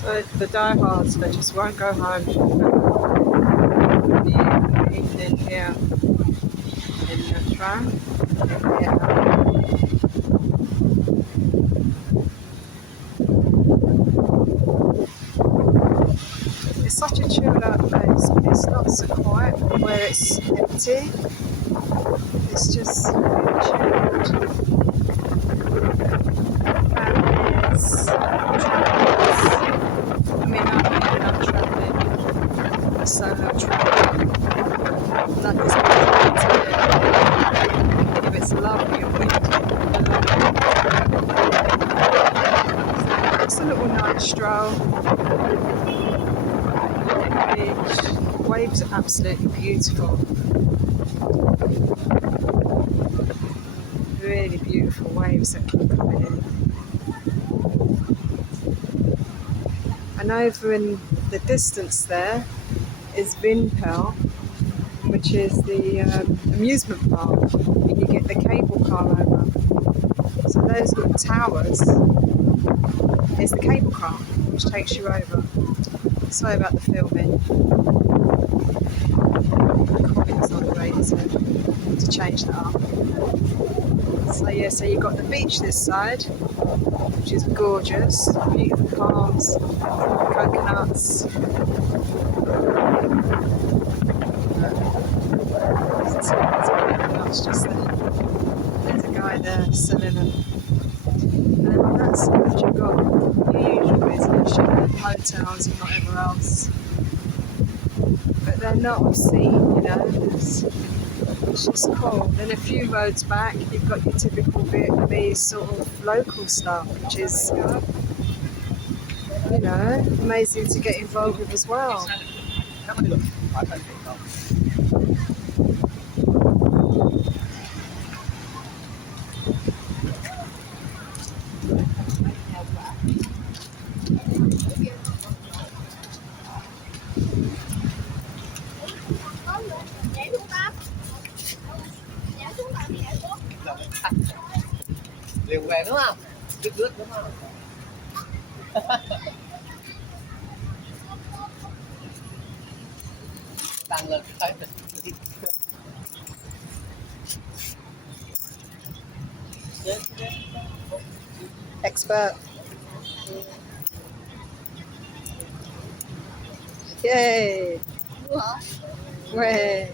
So the diehards, they just won't go home. The evening here in the tram. It's such a chilled out place. It's not so quiet where it's empty. It's just chilled. Families, travellers. I mean, I'm travelling, a solo traveller. Like this place if it's lovely and windy. It's a little night stroll. Beach. Waves are absolutely beautiful. Really beautiful waves that keep coming in. And over in the distance there is Vinpel, which is the amusement park. You can get the cable car over. So those little towers is the cable car, which takes you over. Sorry about the filming. The comments on the way to change that up. So yeah, so you've got the beach this side, which is gorgeous. Beautiful palms, coconuts. There's coconuts just there. There's a guy there selling them. And then on that side you've got the usual business, you've got hotels and whatever else. But they're not obscene, you know, it's just cool. Then a few roads back you've got your typical Vietnamese sort of local stuff, which is, you know, amazing to get involved with as well. Liều về đúng không? Nước nước đúng không? Tăng lên cái thấy mình. Expert. Yay! Way.